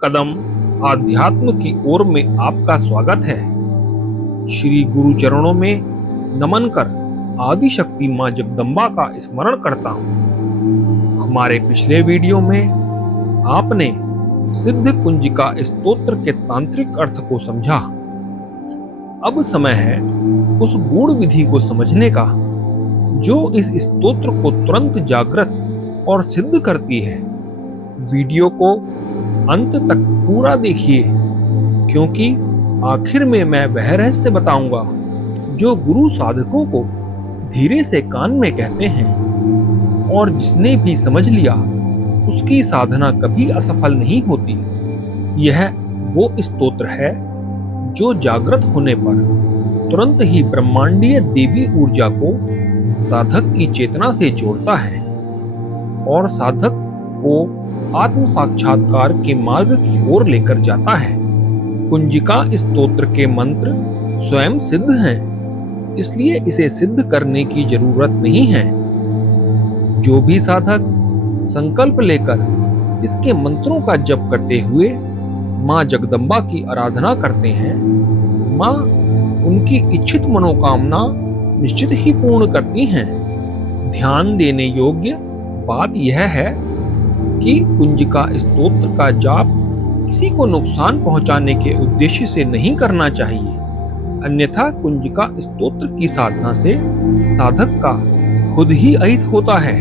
कदम आध्यात्म की ओर में आपका स्वागत है। श्री गुरु चरणों में नमन कर आदि शक्ति मां जगदम्बा का स्मरण करता हूँ। हमारे पिछले वीडियो में आपने सिद्ध कुंजिका स्तोत्र के तांत्रिक अर्थ को समझा। अब समय है उस गूढ़ विधि को समझने का जो इस स्तोत्र को तुरंत जागृत और सिद्ध करती है। वीडियो को अंत तक पूरा देखिए, क्योंकि आखिर में मैं वह रहस्य बताऊंगा जो गुरु साधकों को धीरे से कान में कहते हैं, और जिसने भी समझ लिया उसकी साधना कभी असफल नहीं होती। यह वो स्तोत्र है जो जागृत होने पर तुरंत ही ब्रह्मांडीय देवी ऊर्जा को साधक की चेतना से जोड़ता है और साधक को आत्म साक्षात्कार के मार्ग की ओर लेकर जाता है। कुंजिका स्तोत्र के मंत्र स्वयं सिद्ध हैं, इसलिए इसे सिद्ध करने की जरूरत नहीं है। जो भी साधक संकल्प लेकर इसके मंत्रों का जप करते हुए मां जगदम्बा की आराधना करते हैं, मां उनकी इच्छित मनोकामना निश्चित ही पूर्ण करती हैं। ध्यान देने योग्य बात यह है कि कुंजिका स्तोत्र का जाप किसी को नुकसान पहुंचाने के उद्देश्य से नहीं करना चाहिए, अन्यथा कुंजिका स्तोत्र की साधना से साधक का खुद ही अहित होता है।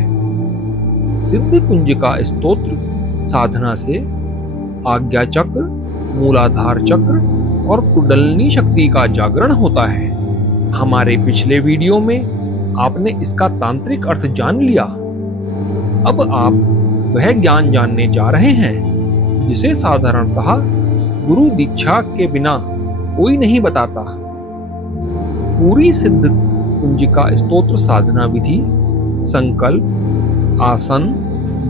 सिद्ध कुंजिका स्तोत्र साधना से आज्ञा चक्र, मूलाधार चक्र और कुंडलिनी शक्ति का जागरण होता है। हमारे पिछले वीडियो में आपने इसका तांत्रिक अर्थ जान लिया। अब आप वह ज्ञान जानने जा रहे हैं जिसे साधारणतः गुरु दीक्षा के बिना कोई नहीं बताता। पूरी सिद्ध कुंजिका स्तोत्र साधना विधि संकल्प, आसन,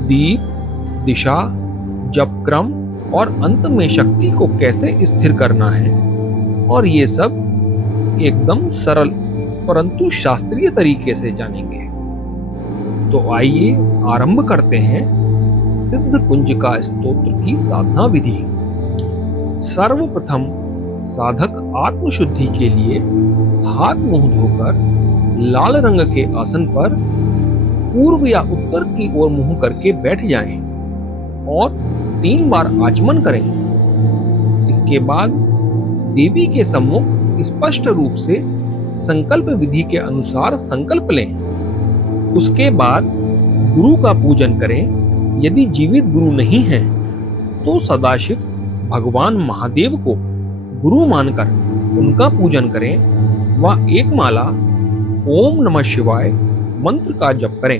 दीप, दिशा, जप क्रम और अंत में शक्ति को कैसे स्थिर करना है, और ये सब एकदम सरल परंतु शास्त्रीय तरीके से जानेंगे। तो आइए आरंभ करते हैं सिद्ध कुंजिका स्तोत्र की साधना विधि। सर्वप्रथम साधक आत्मशुद्धि के लिए हाथ मुंह धोकर लाल रंग के आसन पर पूर्व या उत्तर की ओर मुंह करके बैठ जाएं और 3 बार आचमन करें। इसके बाद देवी के सम्मुख स्पष्ट रूप से संकल्प विधि के अनुसार संकल्प लें। उसके बाद गुरु का पूजन करें। यदि जीवित गुरु नहीं है तो सदाशिव भगवान महादेव को गुरु मानकर उनका पूजन करें व एक माला ओम नमः शिवाय मंत्र का जप करें।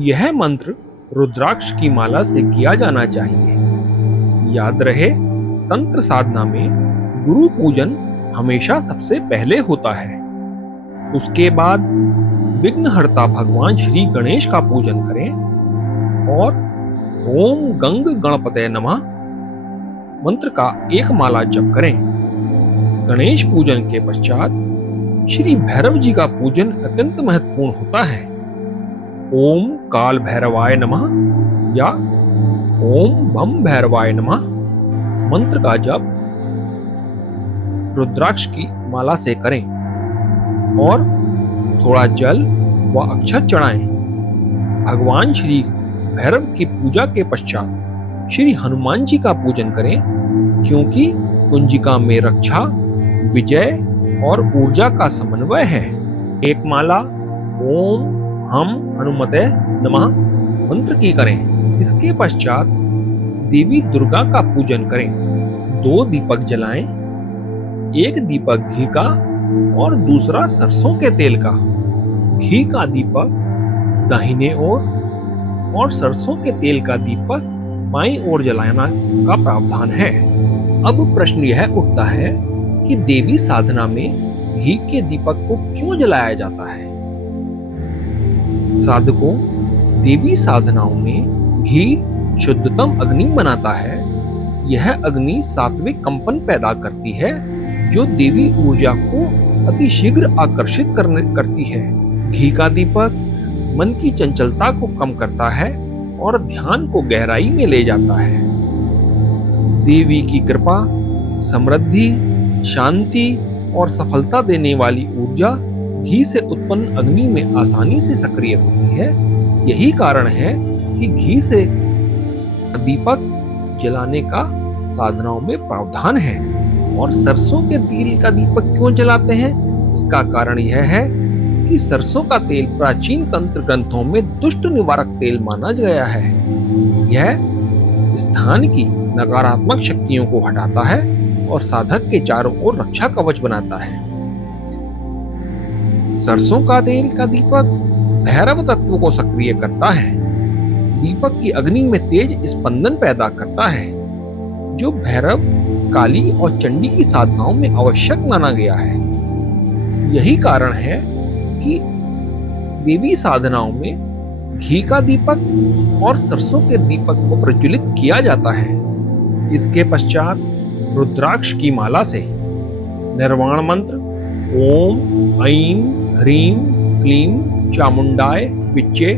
यह मंत्र रुद्राक्ष की माला से किया जाना चाहिए। याद रहे, तंत्र साधना में गुरु पूजन हमेशा सबसे पहले होता है। उसके बाद विघ्नहर्ता भगवान श्री गणेश का पूजन करें और ओम गंग गणपतये नमः मंत्र का एक माला जप करें। गणेश पूजन के पश्चात श्री भैरव जी का पूजन अत्यंत महत्वपूर्ण होता है। ओम काल भैरवाय नमः या ओम भम भैरवाय नमः मंत्र का जप रुद्राक्ष की माला से करें और थोड़ा जल व अक्षत चढ़ाएं। भगवान श्री भैरव की पूजा के पश्चात श्री हनुमान जी का पूजन करें, क्योंकि कुंजिका में रक्षा, विजय और ऊर्जा का समन्वय है। एक माला ओम हम हनुमते नमः मंत्र की करें। इसके पश्चात देवी दुर्गा का पूजन करें। 2 दीपक जलाएं, एक दीपक घी का और दूसरा सरसों के तेल का। घी का दीपक दाहिने ओर और सरसों के तेल का दीपक बाईं ओर जलाना का प्रावधान है। अब प्रश्न यह उठता है कि देवी साधना में घी के दीपक को क्यों जलाया जाता है? साधकों, देवी साधनाओं में घी शुद्धतम अग्नि बनाता है। यह अग्नि सात्विक कंपन पैदा करती है जो देवी ऊर्जा को अतिशीघ्र आकर्षित करती है। घी का दीपक मन की चंचलता को कम करता है और ध्यान को गहराई में ले जाता है। देवी की कृपा, समृद्धि, शांति और सफलता देने वाली ऊर्जा घी से उत्पन्न अग्नि में आसानी से सक्रिय होती है। यही कारण है कि घी से दीपक जलाने का साधनाओं में प्रावधान है। और सरसों के तेल का दीपक क्यों जलाते हैं? इसका कारण यह है कि सरसों का तेल प्राचीन तंत्र ग्रंथों में दुष्ट निवारक तेल माना गया है। यह स्थान की नकारात्मक शक्तियों को हटाता है और साधक के चारों ओर रक्षा कवच बनाता है। सरसों का तेल का दीपक भैरव तत्व को सक्रिय करता है। दीपक की अग्नि में तेज स्पंदन पैदा करता है, जो भैरव, काली और चंडी की साधनाओं में आवश्यक माना गया है। यही कारण है कि देवी साधनाओं में घी का दीपक और सरसों के दीपक को प्रज्वलित किया जाता है। इसके पश्चात रुद्राक्ष की माला से निर्वाण मंत्र ओम ऐं ह्रीं क्लीं चामुंडाय विच्चे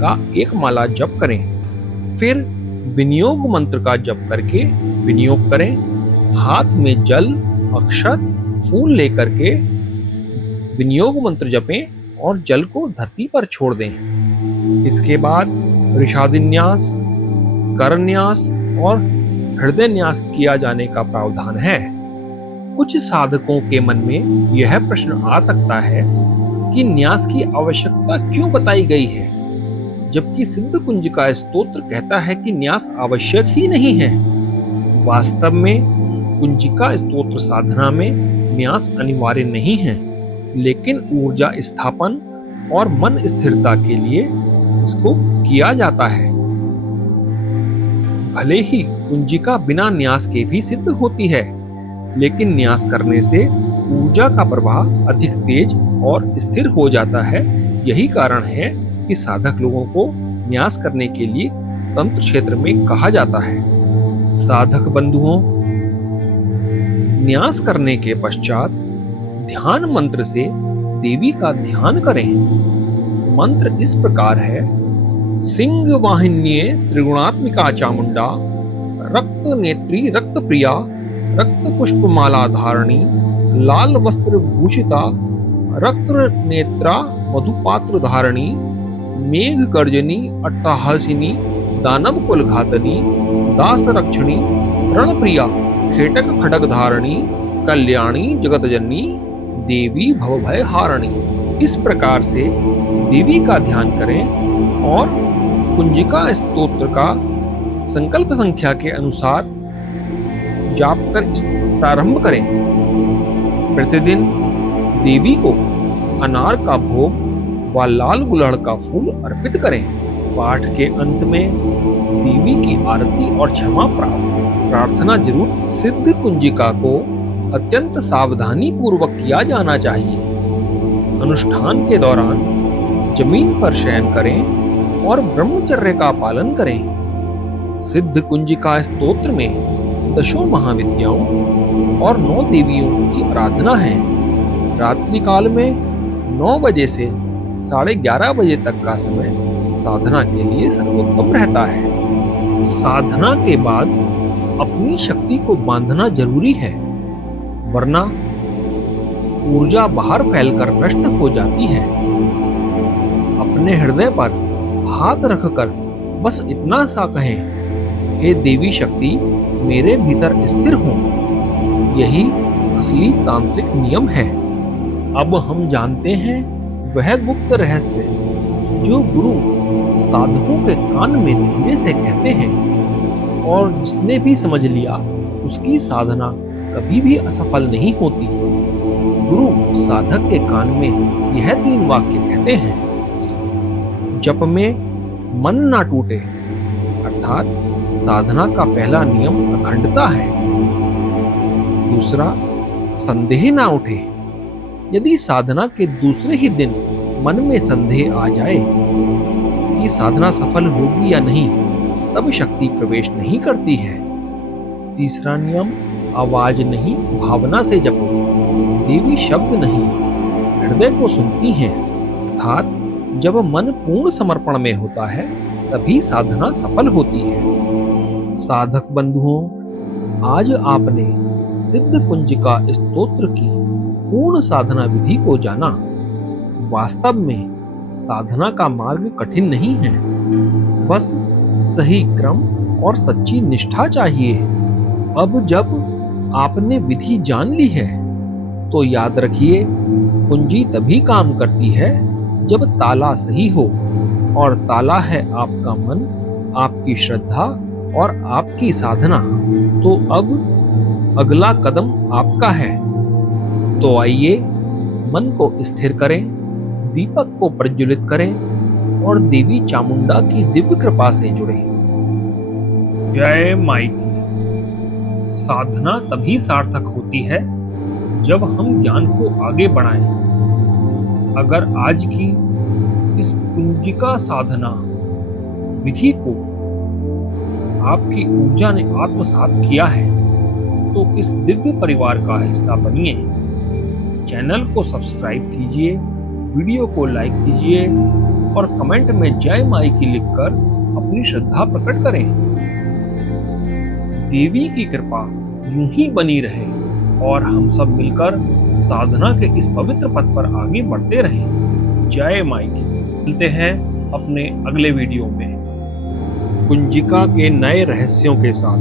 का एक माला जप करें। फिर विनियोग मंत्र का जप करके विनियोग करें। हाथ में जल, अक्षत, फूल लेकर के विनियोग मंत्र जपें और जल को धरती पर छोड़ दें। इसके बाद ऋषादिन्यास, करन्यास और हृदय न्यास किया जाने का प्रावधान है। कुछ साधकों के मन में यह प्रश्न आ सकता है कि न्यास की आवश्यकता क्यों बताई गई है, जबकि सिद्ध कुंजिका स्तोत्र कहता है कि न्यास आवश्यक ही नहीं है। वास्तव में कुंजिका स्तोत्र साधना में न्यास अनिवार्य नहीं है, लेकिन ऊर्जा स्थापन और मन स्थिरता के लिए इसको किया जाता है। भले ही कुंजिका बिना न्यास के भी सिद्ध होती है, लेकिन न्यास करने से ऊर्जा का प्रवाह अधिक तेज और स्थिर हो जाता है। यही कारण है कि साधक लोगों को न्यास करने के लिए तंत्र क्षेत्र में कहा जाता है। साधक बंधुओं, न्यास करने के पश्चात ध्यान मंत्र से देवी का ध्यान करें। मंत्र इस प्रकार है: सिंह वाहिन्ये त्रिगुणात्मिका चामुंडा, रक्त नेत्री रक्त प्रिया, रक्त पुष्पमाला धारणी, लाल वस्त्र भूषिता, रक्त नेत्रा मधुपात्र धारणी, मेघ गर्जनी अट्टहासिनी, दानव कुल घातनी, दास रक्षणी, रणप्रिया, खेटक खडग धारणी, कल्याणी जगतजननी, देवी भवभय हारणी। इस प्रकार से देवी का ध्यान करें और कुंजिका स्तोत्र का संकल्प संख्या के अनुसार जाप कर प्रारंभ करें। प्रतिदिन देवी को अनार का भोग व लाल गुलहड़ का फूल अर्पित करें। पाठ के अंत में देवी की आरती और क्षमा प्रार्थना जरूर। सिद्ध कुंजिका को अत्यंत सावधानी पूर्वक किया जाना चाहिए। अनुष्ठान के दौरान जमीन पर शयन करें और ब्रह्मचर्य का पालन करें। सिद्ध कुंजिका स्तोत्र में दशों महाविद्याओं और 9 देवियों की आराधना है। रात्रि काल में 9 बजे से 11:30 बजे तक का समय साधना के लिए सर्वोत्तम रहता है। साधना के बाद अपनी शक्ति को बांधना जरूरी है, वरना ऊर्जा बाहर फैलकर नष्ट हो जाती है। अपने हृदय पर हाथ रखकर बस इतना सा कहें, हे देवी शक्ति मेरे भीतर स्थिर हो। यही असली तांत्रिक नियम है। अब हम जानते हैं वह गुप्त रहस्य जो गुरु साधकों के कान में धीरे से कहते हैं, और जिसने भी समझ लिया उसकी साधना कभी भी असफल नहीं होती। गुरु साधक के कान में यह 3 वाक्य कहते हैं: जप में मन ना टूटे, अर्थात साधना का पहला नियम अखंडता है। दूसरा, संदेह ना उठे। यदि साधना के दूसरे ही दिन मन में संदेह आ जाए कि साधना सफल होगी या नहीं, तब शक्ति प्रवेश नहीं करती है। तीसरा नियम, आवाज नहीं भावना से जपो। देवी शब्द नहीं हृदय को सुनती हैं, अर्थात जब मन पूर्ण समर्पण में होता है तभी साधना सफल होती है। साधक बंधुओं, आज आपने सिद्ध कुंजिका स्तोत्र की पूर्ण साधना विधि को जाना। वास्तव में साधना का मार्ग कठिन नहीं है, बस सही क्रम और सच्ची निष्ठा चाहिए। अब जब आपने विधि जान ली है, तो याद रखिए, कुंजी तभी काम करती है जब ताला सही हो, और ताला है आपका मन, आपकी श्रद्धा और आपकी साधना। तो अब अगला कदम आपका है। तो आइए, मन को स्थिर करें, दीपक को प्रज्वलित करें और देवी चामुंडा की दिव्य कृपा से जुड़ें। जय माई की। साधना तभी सार्थक होती है जब हम ज्ञान को आगे बढ़ाएं। अगर आज की इस कुंजिका साधना विधि को आपकी ऊर्जा ने आत्मसात किया है, तो इस दिव्य परिवार का हिस्सा बनिए। चैनल को सब्सक्राइब कीजिए, वीडियो को लाइक कीजिए और कमेंट में जय माई की लिखकर अपनी श्रद्धा प्रकट करें। देवी की कृपा यूं ही बनी रहे और हम सब मिलकर साधना के इस पवित्र पथ पर आगे बढ़ते रहें। जय माई की। मिलते हैं अपने अगले वीडियो में कुंजिका के नए रहस्यों के साथ।